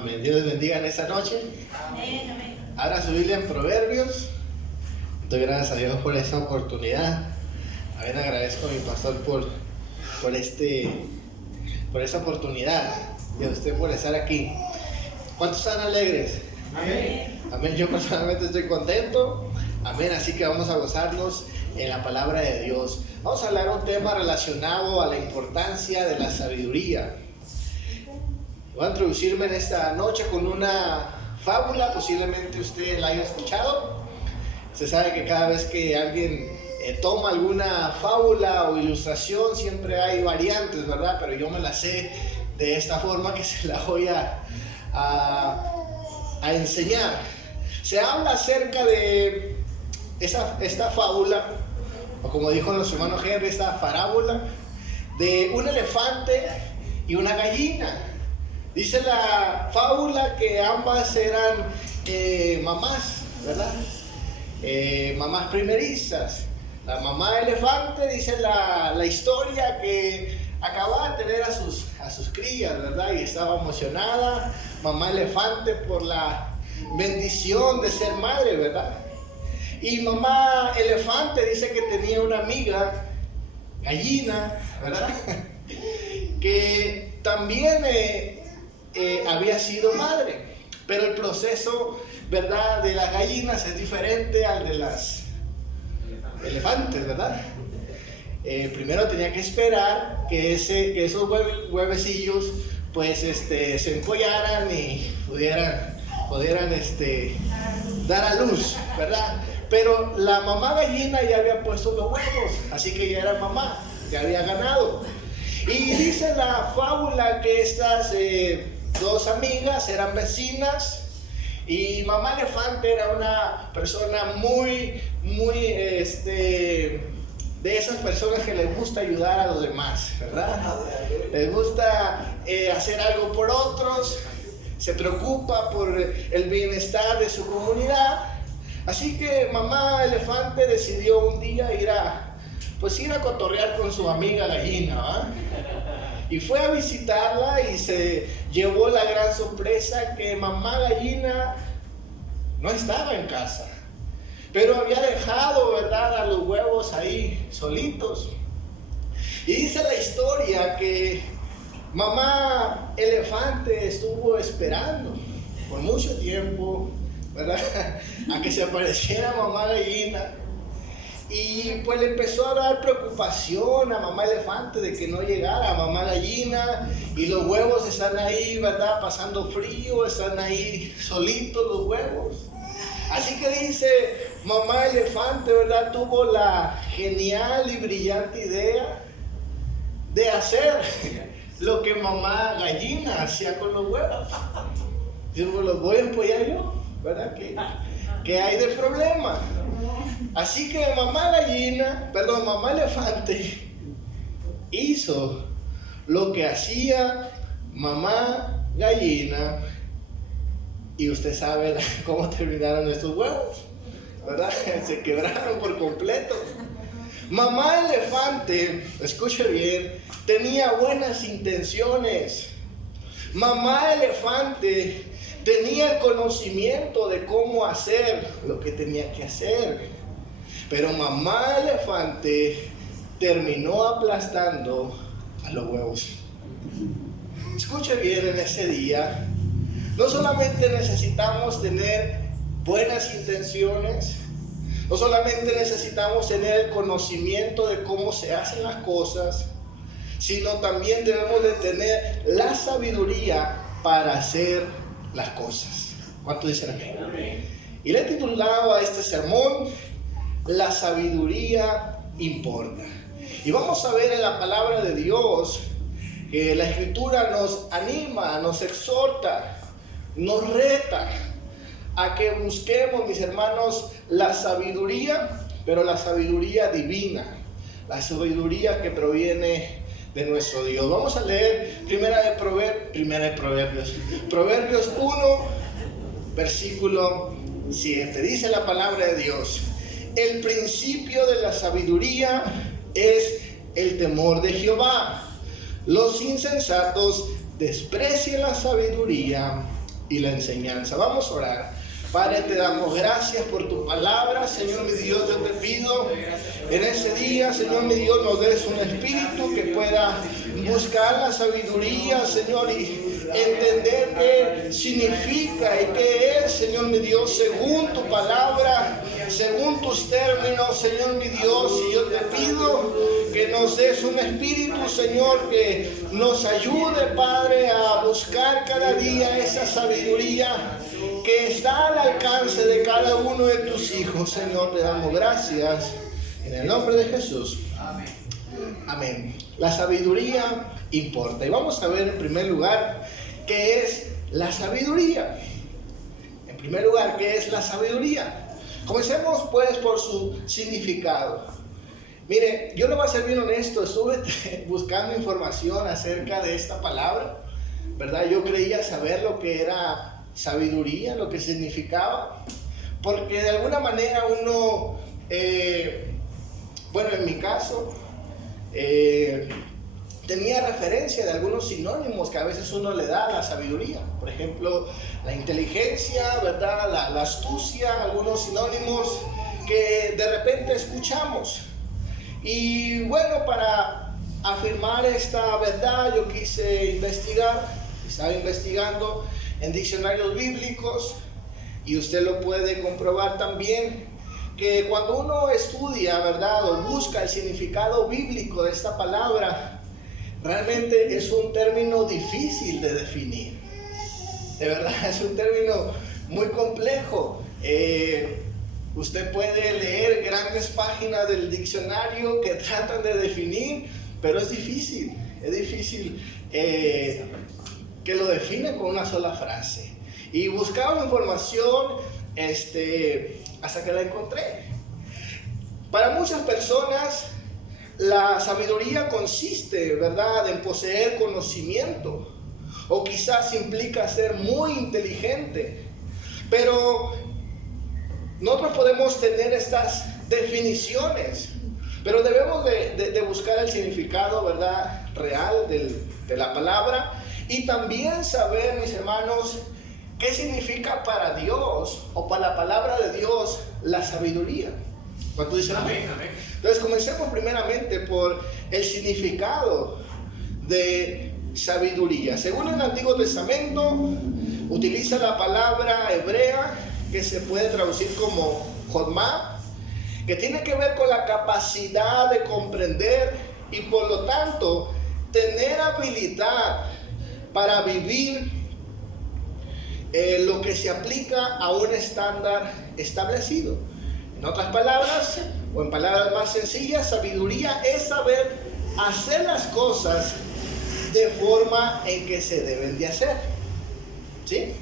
Amén. Dios les bendiga en esta noche. Amén, amén. Abra su Biblia en Proverbios. Doy gracias a Dios por esta oportunidad. Amén. Agradezco a mi pastor por esta oportunidad y a usted por estar aquí. ¿Cuántos están alegres? Amén. Amén. Yo personalmente estoy contento. Amén. Así que vamos a gozarnos en la palabra de Dios. Vamos a hablar un tema relacionado a la importancia de la sabiduría. Voy a introducirme en esta noche con una fábula, posiblemente usted la haya escuchado. Se sabe que cada vez que alguien toma alguna fábula o ilustración, siempre hay variantes, ¿verdad? Pero yo me la sé de esta forma que se la voy a enseñar. Se habla acerca de esta fábula, o como dijo nuestro hermano Henry, esta parábola, de un elefante y una gallina. Dice la fábula que ambas eran mamás, ¿verdad? Mamás primerizas. La mamá elefante, dice la historia, que acababa de tener a sus crías, ¿verdad? Y estaba emocionada, mamá elefante, por la bendición de ser madre, ¿verdad? Y mamá elefante dice que tenía una amiga, gallina, ¿verdad? Que también había sido madre, pero el proceso, ¿verdad?, de las gallinas es diferente al de las elefantes, ¿verdad? Primero tenía que esperar que esos huevecillos pues se empollaran y pudieran dar a luz, ¿verdad? Pero la mamá gallina ya había puesto los huevos, así que ya era mamá, ya había ganado. Y dice la fábula que estas dos amigas eran vecinas, y mamá elefante era una persona muy de esas personas que les gusta ayudar a los demás, ¿verdad? Les gusta hacer algo por otros, se preocupa por el bienestar de su comunidad. Así que mamá elefante decidió un día ir a cotorrear con su amiga gallina, ¿verdad? Y fue a visitarla y se llevó la gran sorpresa que mamá gallina no estaba en casa, pero había dejado, ¿verdad?, a los huevos ahí solitos. Y dice la historia que mamá elefante estuvo esperando por mucho tiempo, ¿verdad?, a que se apareciera mamá gallina. Y pues le empezó a dar preocupación a mamá elefante de que no llegara mamá gallina, y los huevos están ahí, ¿verdad?, pasando frío, están ahí solitos los huevos. Así que dice mamá elefante, ¿verdad?, tuvo la genial y brillante idea de hacer lo que mamá gallina hacía con los huevos. Digo, los voy a empollar yo, ¿verdad? ¿Qué hay de problema? Así que mamá elefante hizo lo que hacía mamá gallina, y usted sabe cómo terminaron estos huevos, ¿verdad? Se quebraron por completo. Mamá elefante, escuche bien, tenía buenas intenciones. Mamá elefante tenía el conocimiento de cómo hacer lo que tenía que hacer, pero mamá elefante terminó aplastando a los huevos. Escuche bien, en ese día no solamente necesitamos tener buenas intenciones, no solamente necesitamos tener el conocimiento de cómo se hacen las cosas, sino también debemos de tener la sabiduría para hacer las cosas. ¿Cuánto dicen amén? Amén. Y le he titulado a este sermón: la sabiduría importa. Y vamos a ver en la palabra de Dios que la Escritura nos anima, nos exhorta, nos reta a que busquemos, mis hermanos, la sabiduría, pero la sabiduría divina, la sabiduría que proviene de nuestro Dios. Vamos a leer Proverbios 1, versículo 7. Dice la palabra de Dios: el principio de la sabiduría es el temor de Jehová. Los insensatos desprecian la sabiduría y la enseñanza. Vamos a orar. Padre, te damos gracias por tu palabra. Señor mi Dios, yo te pido en ese día, Señor mi Dios, nos des un espíritu que pueda buscar la sabiduría, Señor, y entender qué significa y qué es, Señor mi Dios, según tu palabra, según tus términos, Señor mi Dios. Y yo te pido que nos des un espíritu, Señor, que nos ayude, Padre, a buscar cada día esa sabiduría que está al alcance de cada uno de tus hijos. Señor, te damos gracias en el nombre de Jesús. Amén. La sabiduría importa. Y vamos a ver en primer lugar qué es la sabiduría. En primer lugar, ¿qué es la sabiduría? Comencemos pues por su significado. Mire, yo le voy a ser bien honesto, estuve buscando información acerca de esta palabra, ¿verdad? Yo creía saber lo que era sabiduría, lo que significaba, porque de alguna manera uno, bueno, en mi caso, tenía referencia de algunos sinónimos que a veces uno le da a la sabiduría. Por ejemplo, la inteligencia, ¿verdad? La astucia, algunos sinónimos que de repente escuchamos. Y bueno, para afirmar esta verdad, yo quise investigar, estaba investigando en diccionarios bíblicos, y usted lo puede comprobar también, que cuando uno estudia, ¿verdad?, o busca el significado bíblico de esta palabra, realmente es un término difícil de definir. De verdad, es un término muy complejo. Usted puede leer grandes páginas del diccionario que tratan de definir, pero es difícil que lo define con una sola frase. Y buscaba información hasta que la encontré. Para muchas personas la sabiduría consiste, ¿verdad?, en poseer conocimiento, o quizás implica ser muy inteligente. Pero nosotros podemos tener estas definiciones, pero debemos de buscar el significado, ¿verdad?, real de la palabra. Y también saber, mis hermanos, qué significa para Dios o para la palabra de Dios la sabiduría. ¿Cuánto dicen amén? Amén. Entonces comencemos primeramente por el significado de sabiduría. Según el Antiguo Testamento, utiliza la palabra hebrea que se puede traducir como jodmá, que tiene que ver con la capacidad de comprender y por lo tanto tener habilidad para vivir lo que se aplica a un estándar establecido. En otras palabras, o en palabras más sencillas, sabiduría es saber hacer las cosas de forma en que se deben de hacer. ¿Sí?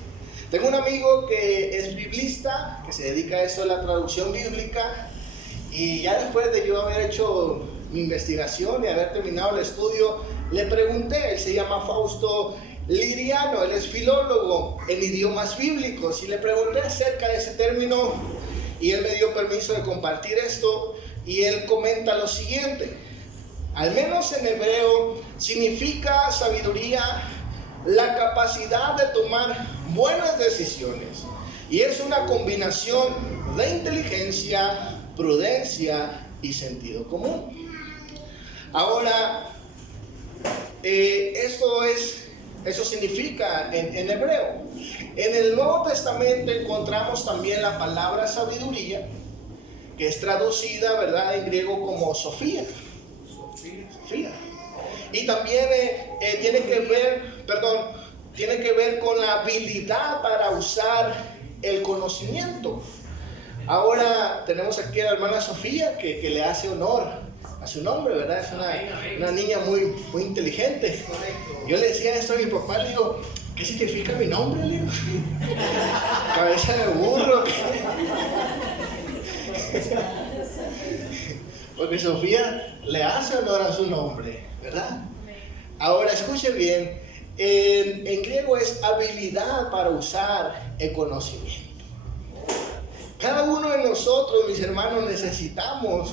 Tengo un amigo que es biblista, que se dedica a eso, a la traducción bíblica, y ya después de yo haber hecho mi investigación y haber terminado el estudio, le pregunté. Él se llama Fausto Liriano, él es filólogo en idiomas bíblicos, y le pregunté acerca de ese término, y él me dio permiso de compartir esto, y él comenta lo siguiente: al menos en hebreo significa sabiduría la capacidad de tomar buenas decisiones, y es una combinación de inteligencia, prudencia y sentido común. Ahora, eso significa en hebreo. En el Nuevo Testamento encontramos también la palabra sabiduría, que es traducida, ¿verdad?, en griego como Sofía. Y también tiene que ver con la habilidad para usar el conocimiento. Ahora tenemos aquí a la hermana Sofía que le hace honor a su nombre, ¿verdad? Es una niña muy, muy inteligente. Yo le decía esto a mi papá, le digo, ¿qué significa mi nombre? Le digo, cabeza de burro. Porque Sofía le hace honor a su nombre, ¿verdad? Ahora escuche bien, en griego es habilidad para usar el conocimiento. Cada uno de nosotros, mis hermanos, necesitamos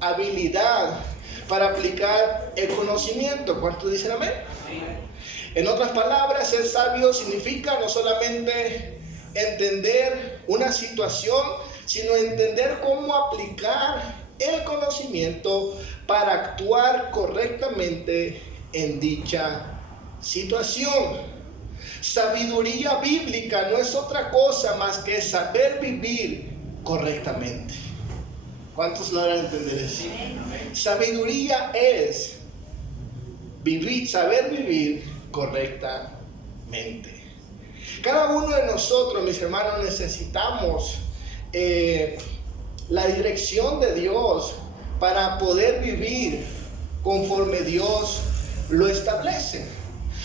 habilidad para aplicar el conocimiento. ¿Cuántos dicen amén? En otras palabras, ser sabio significa no solamente entender una situación, sino entender cómo aplicar el conocimiento para actuar correctamente en dicha situación. Sabiduría bíblica no es otra cosa más que saber vivir correctamente. ¿Cuántos logran entender eso? Sabiduría es saber vivir correctamente. Cada uno de nosotros, mis hermanos, necesitamos la dirección de Dios para poder vivir conforme Dios lo establece.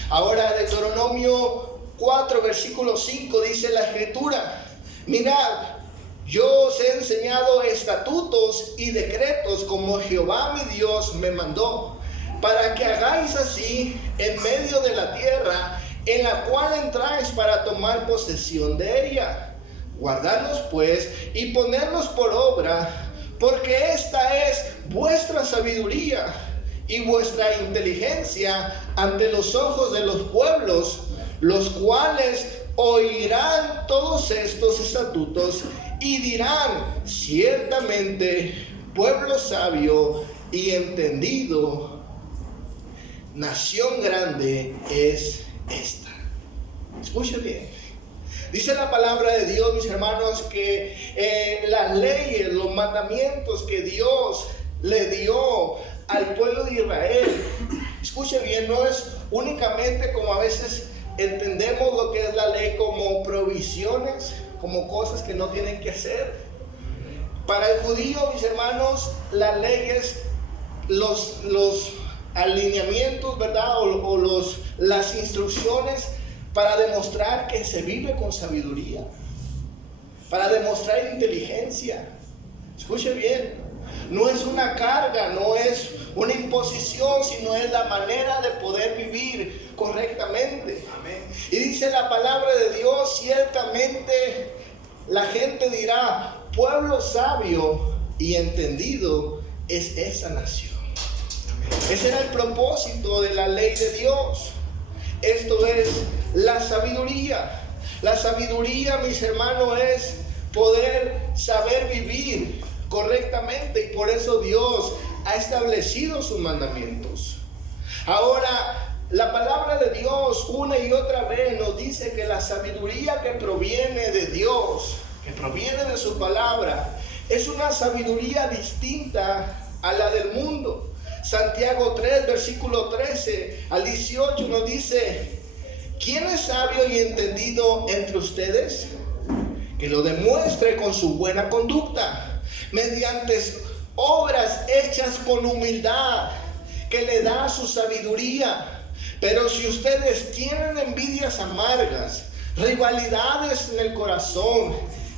Ahora, Deuteronomio 4, versículo 5 dice la Escritura: mirad, yo os he enseñado estatutos y decretos como Jehová mi Dios me mandó, para que hagáis así en medio de la tierra en la cual entráis para tomar posesión de ella. Guardadlos pues y ponedlos por obra, porque esta es vuestra sabiduría y vuestra inteligencia ante los ojos de los pueblos, los cuales oirán todos estos estatutos y dirán: ciertamente pueblo sabio y entendido, nación grande es esta. Escuchen bien. Dice la palabra de Dios, mis hermanos, que las leyes, los mandamientos que Dios le dio al pueblo de Israel, escuche bien, no es únicamente como a veces entendemos lo que es la ley, como provisiones, como cosas que no tienen que hacer. Para el judío, mis hermanos, la ley es los alineamientos, ¿verdad? O las instrucciones para demostrar que se vive con sabiduría, para demostrar inteligencia. Escuche bien, no es una carga, no es una imposición, sino es la manera de poder vivir correctamente. Amén. Y dice la palabra de Dios: ciertamente la gente dirá, pueblo sabio y entendido es esa nación. Ese era el propósito de la ley de Dios. Esto es la sabiduría. La sabiduría, mis hermanos, es poder saber vivir correctamente, y por eso Dios ha establecido sus mandamientos. Ahora, la palabra de Dios una y otra vez nos dice que la sabiduría que proviene de Dios, que proviene de su palabra, es una sabiduría distinta a la del mundo. Santiago 3, versículo 13 al 18 nos dice: ¿quién es sabio y entendido entre ustedes? Que lo demuestre con su buena conducta, mediante obras hechas con humildad, que le da su sabiduría. Pero si ustedes tienen envidias amargas, rivalidades en el corazón,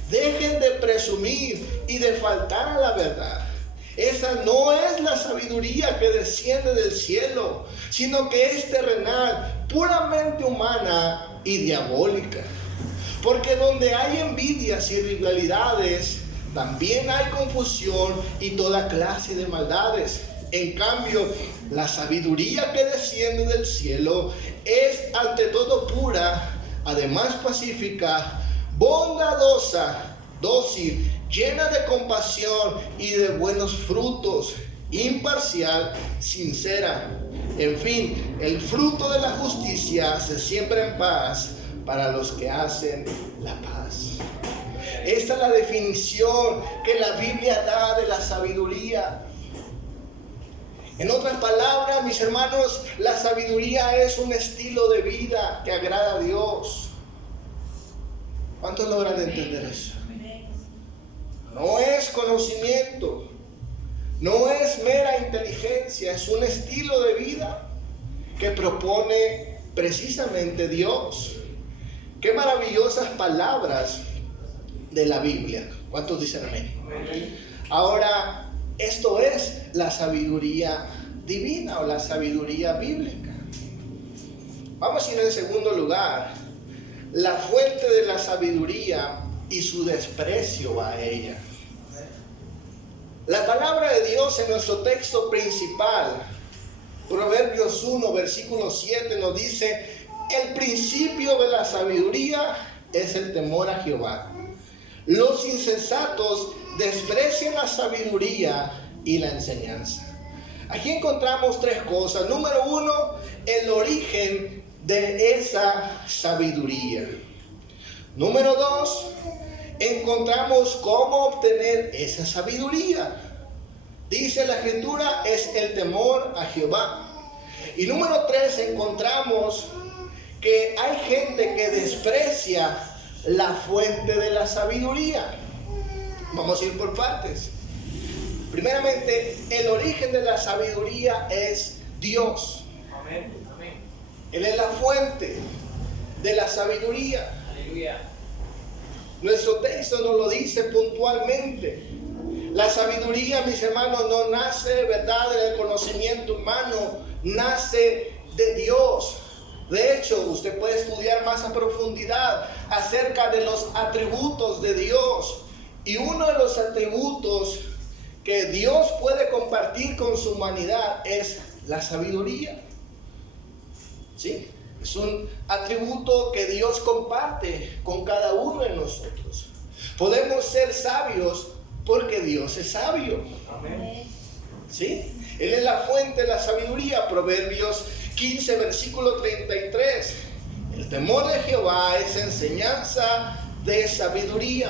dejen de presumir y de faltar a la verdad. Esa no es la sabiduría que desciende del cielo, sino que es terrenal, puramente humana y diabólica. Porque donde hay envidias y rivalidades, también hay confusión y toda clase de maldades. En cambio, la sabiduría que desciende del cielo es ante todo pura, además pacífica, bondadosa, dócil, llena de compasión y de buenos frutos, imparcial, sincera. En fin, el fruto de la justicia se siembra en paz para los que hacen la paz. Esta es la definición que la Biblia da de la sabiduría. En otras palabras, mis hermanos, la sabiduría es un estilo de vida que agrada a Dios. ¿Cuántos logran entender eso? No es conocimiento, no es mera inteligencia, es un estilo de vida que propone precisamente Dios. Qué maravillosas palabras de la Biblia. ¿Cuántos dicen amén? Ahora, esto es la sabiduría divina o la sabiduría bíblica. Vamos a ir en segundo lugar, la fuente de la sabiduría y su desprecio a ella. La palabra de Dios en nuestro texto principal Proverbios 1, versículo 7 nos dice: el principio de la sabiduría es el temor a Jehová. Los insensatos desprecian la sabiduría y la enseñanza. Aquí encontramos tres cosas. Número uno, el origen de esa sabiduría. Número dos, encontramos cómo obtener esa sabiduría. Dice la Escritura, es el temor a Jehová. Y número tres, encontramos que hay gente que desprecia la fuente de la sabiduría. Vamos a ir por partes. Primeramente, el origen de la sabiduría es Dios. Amén. Amén. Él es la fuente de la sabiduría. Aleluya. Nuestro texto nos lo dice puntualmente. La sabiduría, mis hermanos, no nace, ¿verdad?, del conocimiento humano, nace de Dios. De hecho, usted puede estudiar más a profundidad acerca de los atributos de Dios. Y uno de los atributos que Dios puede compartir con su humanidad es la sabiduría. ¿Sí? Es un atributo que Dios comparte con cada uno de nosotros. Podemos ser sabios porque Dios es sabio. Amén. ¿Sí? Él es la fuente de la sabiduría. Proverbios 15, versículo 33. El temor de Jehová es enseñanza de sabiduría.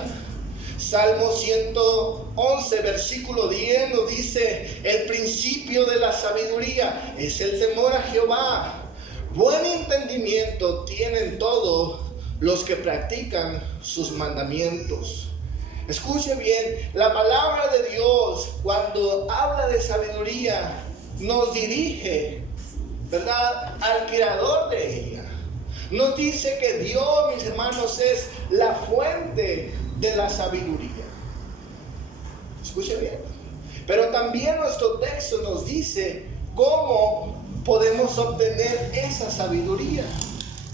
Salmo 111, versículo 10 nos dice: el principio de la sabiduría es el temor a Jehová. Buen entendimiento tienen todos los que practican sus mandamientos. Escuche bien, la palabra de Dios, cuando habla de sabiduría, nos dirige, ¿verdad?, al creador de ella. Nos dice que Dios, mis hermanos, es la fuente de la sabiduría. Escuche bien. Pero también nuestro texto nos dice cómo podemos obtener esa sabiduría.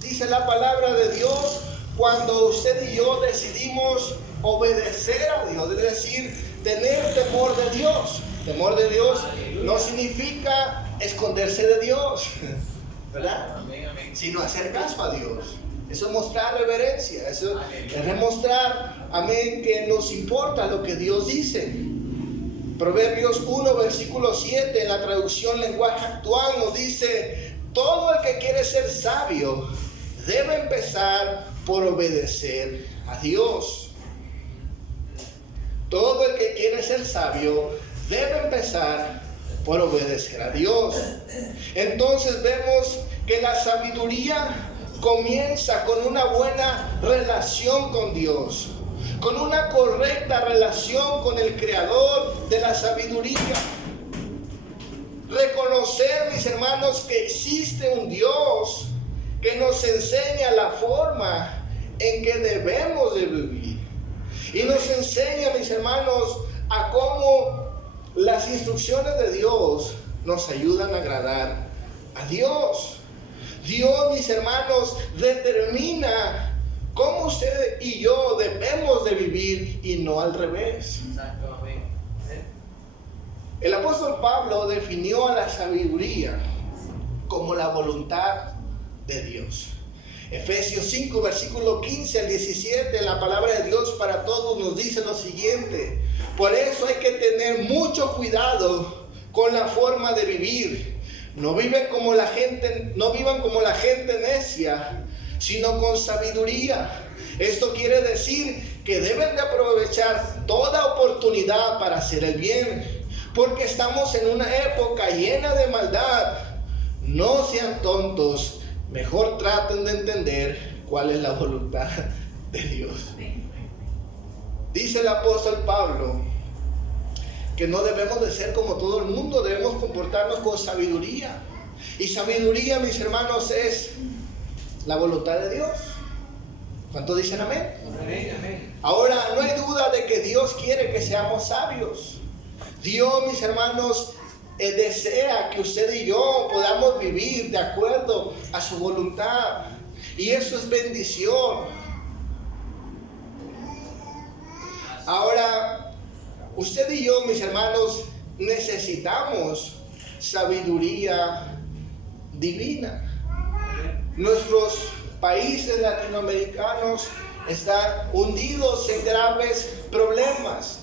Dice la palabra de Dios, cuando usted y yo decidimos obedecer a Dios, es decir, tener temor de Dios. Temor de Dios no significa esconderse de Dios, ¿verdad? Amén, amén. Sino hacer caso a Dios. Eso es mostrar reverencia, eso es demostrar, amén, que nos importa lo que Dios dice. Proverbios 1, versículo 7, en la traducción lenguaje actual nos dice: todo el que quiere ser sabio debe empezar por obedecer a Dios. Todo el que quiere ser sabio debe empezar por obedecer a Dios. Entonces vemos que la sabiduría comienza con una buena relación con Dios, con una correcta relación con el creador de la sabiduría. Reconocer, mis hermanos, que existe un Dios que nos enseña la forma en que debemos de vivir. Y nos enseña, mis hermanos, a cómo las instrucciones de Dios nos ayudan a agradar a Dios. Dios, mis hermanos, determina cómo usted y yo debemos de vivir y no al revés. Exacto, amén. El apóstol Pablo definió a la sabiduría como la voluntad de Dios. Efesios 5, versículo 15 al 17, la palabra de Dios para todos nos dice lo siguiente: por eso hay que tener mucho cuidado con la forma de vivir. No vivan como la gente necia, sino con sabiduría. Esto quiere decir que deben de aprovechar toda oportunidad para hacer el bien, porque estamos en una época llena de maldad. No sean tontos, mejor traten de entender cuál es la voluntad de Dios. Dice el apóstol Pablo que no debemos de ser como todo el mundo, debemos comportarnos con sabiduría. Y sabiduría, mis hermanos, es la voluntad de Dios. ¿Cuántos dicen amén? Amén, amén. Ahora, no hay duda de que Dios quiere que seamos sabios. Dios, mis hermanos, desea que usted y yo podamos vivir de acuerdo a su voluntad. Y eso es bendición. Ahora, usted y yo, mis hermanos, necesitamos sabiduría divina. Nuestros países latinoamericanos están hundidos en graves problemas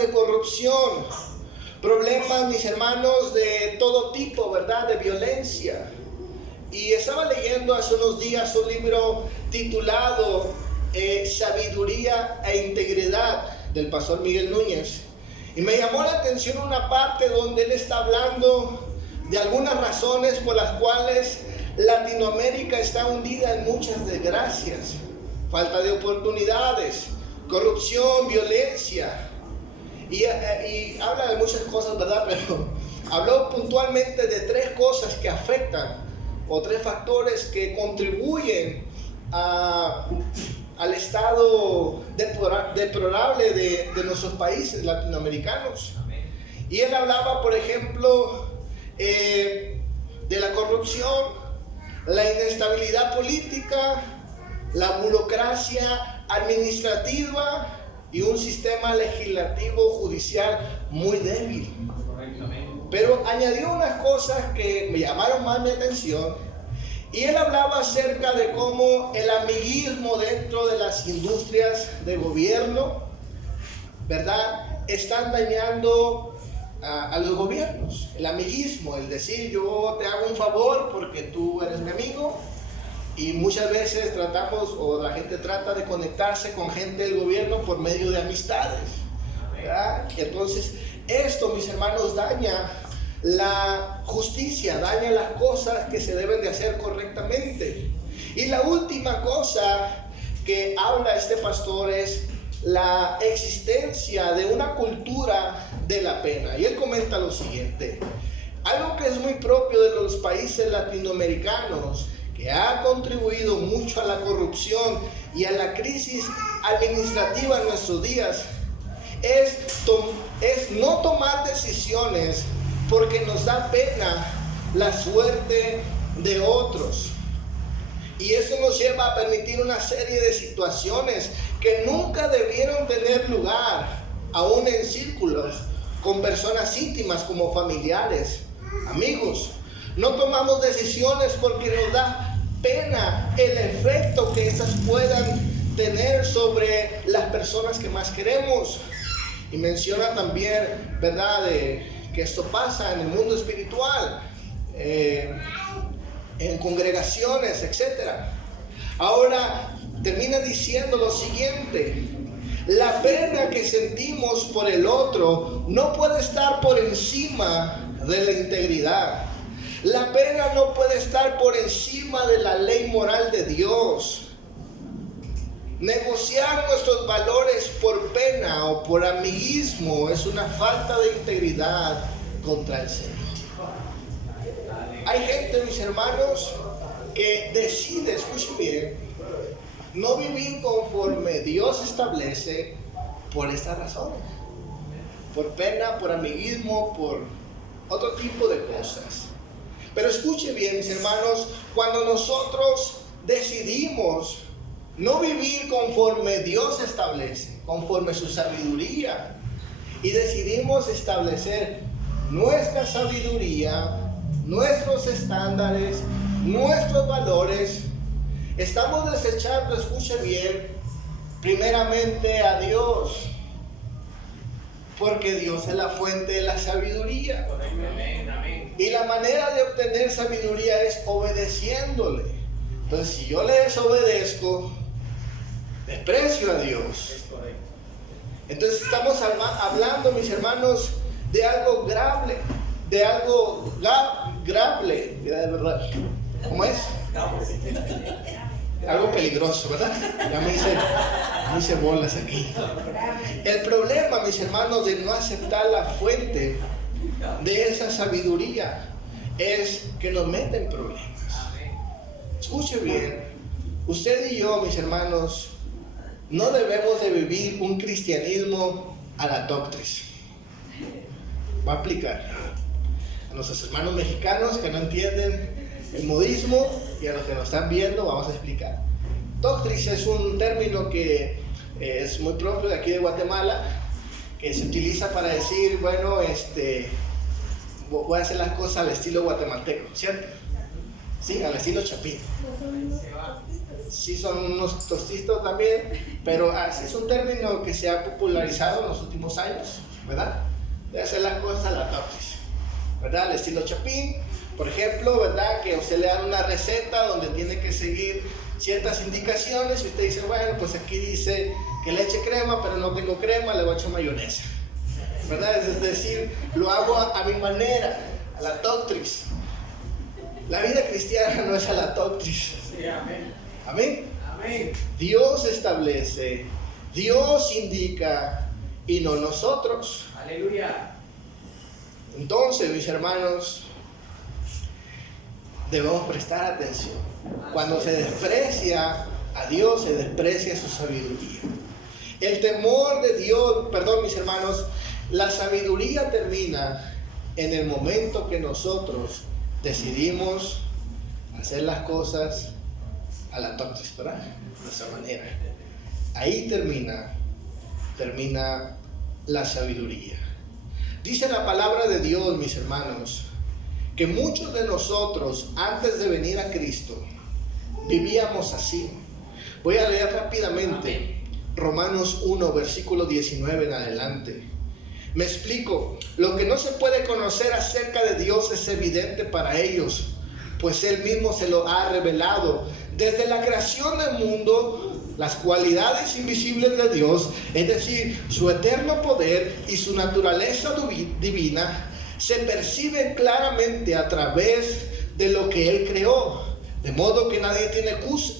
de corrupción, problemas, mis hermanos, de todo tipo, ¿verdad? De violencia. Y estaba leyendo hace unos días un libro titulado Sabiduría e Integridad, del pastor Miguel Núñez. Y me llamó la atención una parte donde él está hablando de algunas razones por las cuales Latinoamérica está hundida en muchas desgracias: falta de oportunidades, corrupción, violencia. Y habla de muchas cosas, ¿verdad? Pero habló puntualmente de 3 cosas que afectan, o 3 factores que contribuyen al estado deplorable de nuestros países latinoamericanos. Y él hablaba, por ejemplo, de la corrupción, la inestabilidad política, la burocracia administrativa y un sistema legislativo judicial muy débil. Pero añadió unas cosas que me llamaron más mi atención, y él hablaba acerca de cómo el amiguismo dentro de las industrias de gobierno, ¿verdad?, están dañando a los gobiernos. El amiguismo, el decir yo te hago un favor porque tú eres mi amigo, y muchas veces tratamos, o la gente trata de conectarse con gente del gobierno por medio de amistades, ¿verdad? Entonces esto, mis hermanos, daña la justicia, daña las cosas que se deben de hacer correctamente. Y la última cosa que habla este pastor es la existencia de una cultura de la pena. Y él comenta lo siguiente: algo que es muy propio de los países latinoamericanos, que ha contribuido mucho a la corrupción y a la crisis administrativa en nuestros días, es no tomar decisiones porque nos da pena la suerte de otros. Y eso nos lleva a permitir una serie de situaciones que nunca debieron tener lugar, aún en círculos con personas íntimas como familiares, amigos. No tomamos decisiones porque nos da pena el efecto que esas puedan tener sobre las personas que más queremos. Y menciona también, ¿verdad?, que esto pasa en el mundo espiritual, en congregaciones, etc. Ahora termina diciendo lo siguiente: la pena que sentimos por el otro no puede estar por encima de la integridad. La pena no puede estar por encima de la ley moral de Dios. Negociar nuestros valores por pena o por amiguismo es una falta de integridad contra el Señor. Hay gente, mis hermanos, que decide, escuchen bien, no vivir conforme Dios establece por estas razones: por pena, por amiguismo, por otro tipo de cosas. Pero escuchen bien, mis hermanos, cuando nosotros decidimos no vivir conforme Dios establece, conforme su sabiduría, y decidimos establecer nuestra sabiduría, nuestros estándares, nuestros valores, estamos desechando, escuche bien, primeramente a Dios, porque Dios es la fuente de la sabiduría. Y la manera de obtener sabiduría es obedeciéndole. Entonces, si yo le desobedezco, desprecio a Dios. Entonces estamos hablando, mis hermanos, de algo grave, mira, de verdad, ¿cómo es? Algo peligroso, ¿verdad? Ya me hice bolas aquí. El problema, mis hermanos, de no aceptar la fuente de esa sabiduría es que nos mete en problemas. Escuche bien, usted y yo, mis hermanos, no debemos de vivir un cristianismo a la doctris. Voy a explicar a nuestros hermanos mexicanos que no entienden el modismo, y a los que nos están viendo vamos a explicar. Doctris es un término que es muy propio de aquí de Guatemala, que se utiliza para decir, bueno, voy a hacer las cosas al estilo guatemalteco, ¿cierto? Sí, al estilo Chapín. Se va. Sí, son unos tostitos también, pero así es un término que se ha popularizado en los últimos años, ¿verdad? De hacer las cosas a la topis, ¿verdad? Al estilo Chapín, por ejemplo, ¿verdad? Que usted le dan una receta donde tiene que seguir ciertas indicaciones y usted dice, bueno, pues aquí dice que le eche crema, pero no tengo crema, le voy a echar mayonesa, ¿verdad? Es decir, lo hago a mi manera, a la totris. La vida cristiana no es a la totris. Sí, amén. Amén. Amén. Dios establece, Dios indica y no nosotros. Aleluya. Entonces, mis hermanos, debemos prestar atención. Cuando se desprecia a Dios, se desprecia su sabiduría. El temor de Dios, perdón, mis hermanos, la sabiduría termina en el momento que nosotros decidimos hacer las cosas a la toxis, ¿verdad? De esa manera. Ahí termina la sabiduría. Dice la palabra de Dios, mis hermanos, que muchos de nosotros, antes de venir a Cristo, vivíamos así. Voy a leer rápidamente Romanos 1, versículo 19 en adelante. Me explico. Lo que no se puede conocer acerca de Dios es evidente para ellos, pues Él mismo se lo ha revelado. Desde la creación del mundo, las cualidades invisibles de Dios, es decir, su eterno poder y su naturaleza divina, se perciben claramente a través de lo que Él creó. De modo que nadie tiene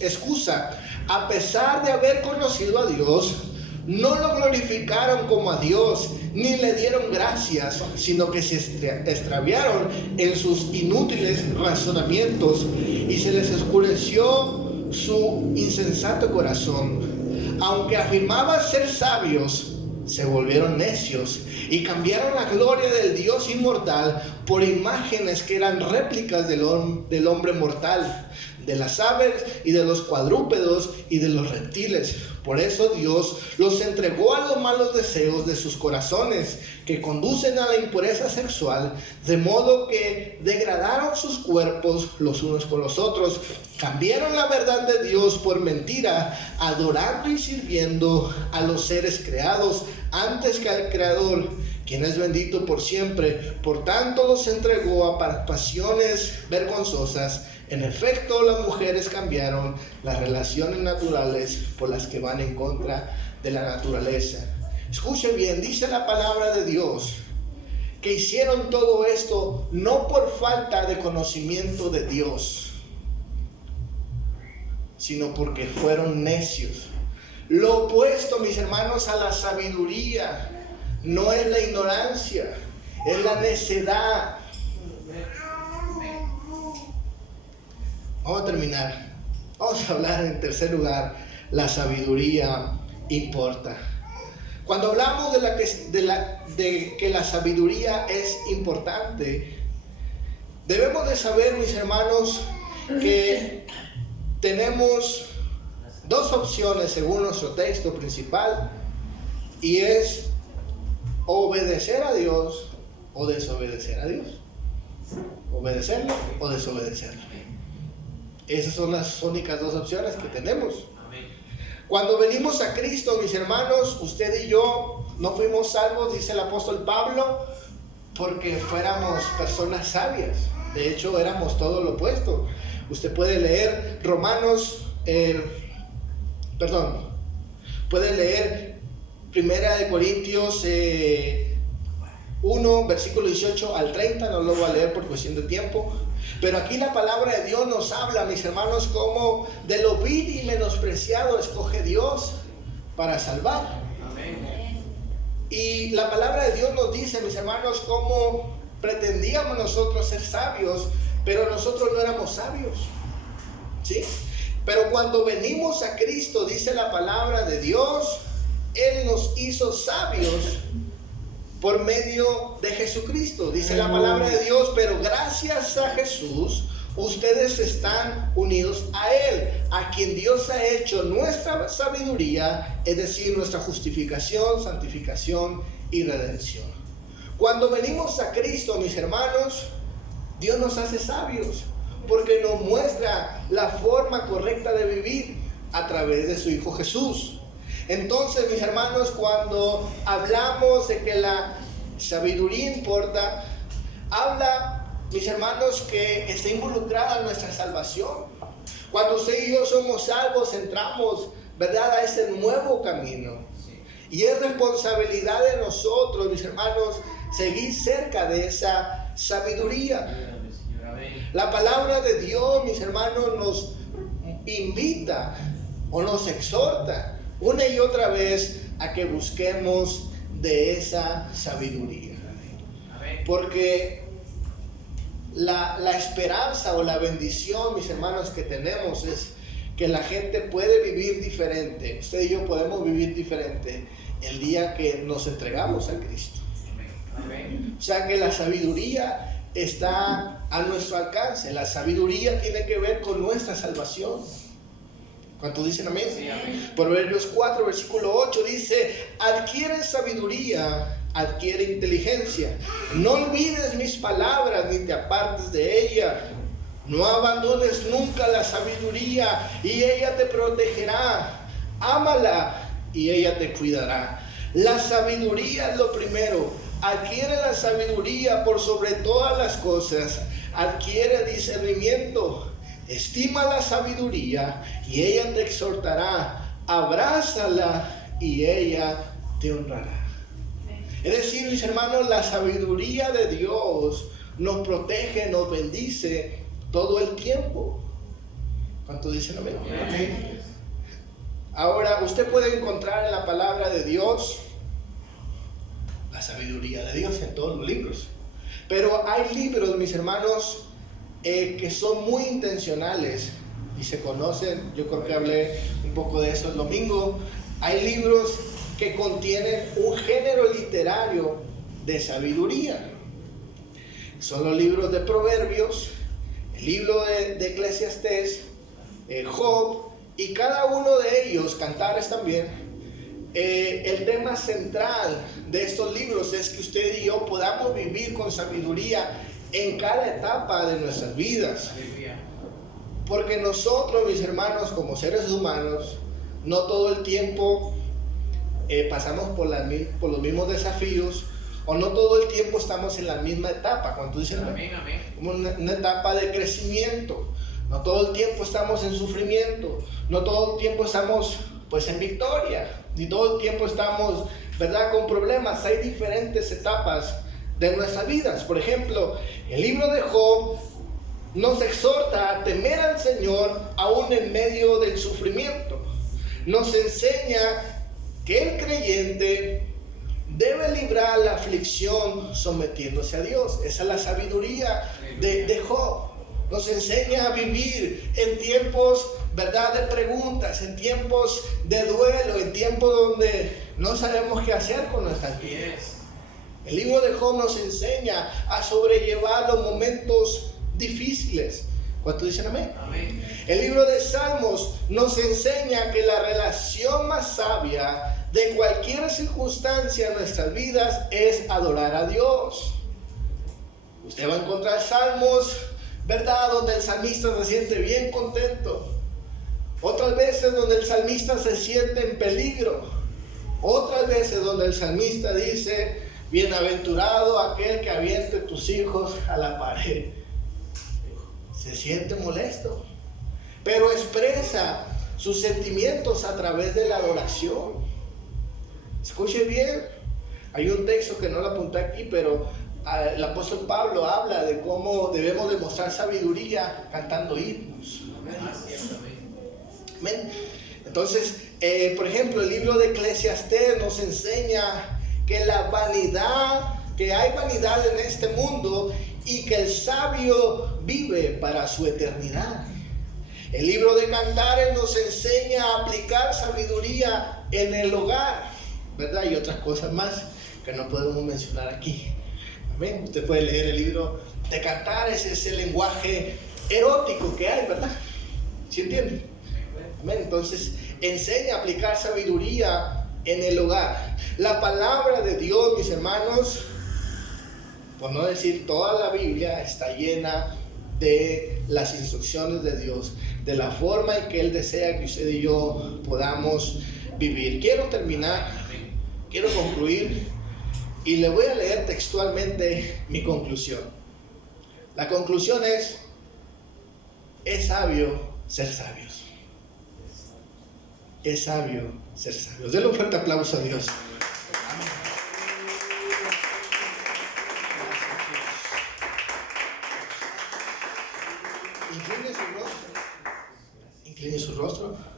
excusa. A pesar de haber conocido a Dios, no lo glorificaron como a Dios, ni le dieron gracias, sino que se extraviaron en sus inútiles razonamientos y se les oscureció su insensato corazón. Aunque afirmaban ser sabios, se volvieron necios y cambiaron la gloria del Dios inmortal por imágenes que eran réplicas del hombre mortal, de las aves y de los cuadrúpedos y de los reptiles. Por eso Dios los entregó a los malos deseos de sus corazones, que conducen a la impureza sexual, de modo que degradaron sus cuerpos los unos con los otros. Cambiaron la verdad de Dios por mentira, adorando y sirviendo a los seres creados antes que al Creador, quien es bendito por siempre. Por tanto los entregó a pasiones vergonzosas. En efecto, las mujeres cambiaron las relaciones naturales por las que van en contra de la naturaleza. Escuche bien, dice la palabra de Dios que hicieron todo esto no por falta de conocimiento de Dios, sino porque fueron necios. Lo opuesto, mis hermanos, a la sabiduría no es la ignorancia, es la necedad. Vamos a terminar. Vamos a hablar en tercer lugar, la sabiduría importa. Cuando hablamos de que la sabiduría es importante, debemos de saber, mis hermanos, que tenemos dos opciones según nuestro texto principal, y es obedecer a Dios o desobedecer a Dios. Obedecerlo o desobedecerlo. Esas son las únicas dos opciones que tenemos. Cuando venimos a Cristo, mis hermanos, usted y yo no fuimos salvos, dice el apóstol Pablo, porque fuéramos personas sabias. De hecho, éramos todo lo opuesto. Usted puede leer puede leer 1 Corintios 1, versículo 18 al 30, no lo voy a leer por cuestión de tiempo. Pero aquí la palabra de Dios nos habla, mis hermanos, como de lo vil y menospreciado escoge Dios para salvar. Amén. Y la palabra de Dios nos dice, mis hermanos, cómo pretendíamos nosotros ser sabios, pero nosotros no éramos sabios, ¿sí? Pero cuando venimos a Cristo, dice la palabra de Dios, Él nos hizo sabios por medio de Jesucristo. Dice la palabra de Dios, pero gracias a Jesús, ustedes están unidos a Él, a quien Dios ha hecho nuestra sabiduría, es decir, nuestra justificación, santificación y redención. Cuando venimos a Cristo, mis hermanos, Dios nos hace sabios, porque nos muestra la forma correcta de vivir a través de su Hijo Jesús. Entonces, mis hermanos, cuando hablamos de que la sabiduría importa, habla, mis hermanos, que está involucrada en nuestra salvación. Cuando usted y yo somos salvos, entramos, ¿verdad?, a ese nuevo camino. Y es responsabilidad de nosotros, mis hermanos, seguir cerca de esa sabiduría. La palabra de Dios, mis hermanos, nos invita o nos exhorta una y otra vez a que busquemos de esa sabiduría. Porque la esperanza o la bendición, mis hermanos, que tenemos es que la gente puede vivir diferente. Usted y yo podemos vivir diferente el día que nos entregamos a Cristo. O sea que la sabiduría está a nuestro alcance. La sabiduría tiene que ver con nuestra salvación. ¿Cuántos dicen amén? Sí, amén. Proverbios 4, versículo 8 dice: adquiere sabiduría, adquiere inteligencia. No olvides mis palabras ni te apartes de ella. No abandones nunca la sabiduría y ella te protegerá. Ámala y ella te cuidará. La sabiduría es lo primero. Adquiere la sabiduría por sobre todas las cosas. Adquiere discernimiento. Estima la sabiduría y ella te exhortará. Abrázala y ella te honrará. Es decir, mis hermanos, la sabiduría de Dios nos protege, nos bendice todo el tiempo. ¿Cuántos dicen amén? Amén. Ahora, usted puede encontrar en la palabra de Dios la sabiduría de Dios en todos los libros. Pero hay libros, mis hermanos, que son muy intencionales y se conocen. Yo creo que hablé un poco de eso el domingo. Hay libros que contienen un género literario de sabiduría. Son los libros de Proverbios, el libro de Eclesiastés, Job, y cada uno de ellos, Cantares también. El tema central de estos libros es que usted y yo podamos vivir con sabiduría en cada etapa de nuestras vidas. Porque nosotros, mis hermanos, como seres humanos, no todo el tiempo pasamos por los mismos desafíos, o no todo el tiempo estamos en la misma etapa. Cuando dicen amén, amén. Como una etapa de crecimiento. No todo el tiempo estamos en sufrimiento, no todo el tiempo estamos pues en victoria, ni todo el tiempo estamos, ¿verdad?, con problemas. Hay diferentes etapas de nuestras vidas. Por ejemplo, el libro de Job nos exhorta a temer al Señor aún en medio del sufrimiento. Nos enseña que el creyente debe librar la aflicción sometiéndose a Dios. Esa es la sabiduría de Job. Nos enseña a vivir en tiempos, ¿verdad?, de preguntas, en tiempos de duelo, en tiempos donde no sabemos qué hacer con nuestras vidas. El libro de Job nos enseña a sobrellevar los momentos difíciles. ¿Cuántos dicen amén? Amén. El libro de Salmos nos enseña que la relación más sabia de cualquier circunstancia en nuestras vidas es adorar a Dios. Usted va a encontrar salmos, ¿verdad?, donde el salmista se siente bien contento. Otras veces donde el salmista se siente en peligro. Otras veces donde el salmista dice: bienaventurado aquel que aviente tus hijos a la pared. Se siente molesto, pero expresa sus sentimientos a través de la adoración. Escuche bien, hay un texto que no lo apunté aquí, pero el apóstol Pablo habla de cómo debemos demostrar sabiduría cantando himnos. Amén. Entonces, por ejemplo, el libro de Eclesiastés nos enseña que que hay vanidad en este mundo y que el sabio vive para su eternidad. El libro de Cantares nos enseña a aplicar sabiduría en el hogar, ¿verdad? Y otras cosas más que no podemos mencionar aquí. Amén. Usted puede leer el libro de Cantares, es el lenguaje erótico que hay, ¿verdad? ¿Sí entiende? Amén. Entonces, enseña a aplicar sabiduría en el hogar. La palabra de Dios, mis hermanos, por no decir toda la Biblia, está llena de las instrucciones de Dios, de la forma en que Él desea que usted y yo podamos vivir. Quiero terminar, quiero concluir y le voy a leer textualmente mi conclusión. La conclusión es sabio ser sabios. Es sabio ser sabios. Denle un fuerte aplauso a Dios. Incline su rostro. Incline su rostro.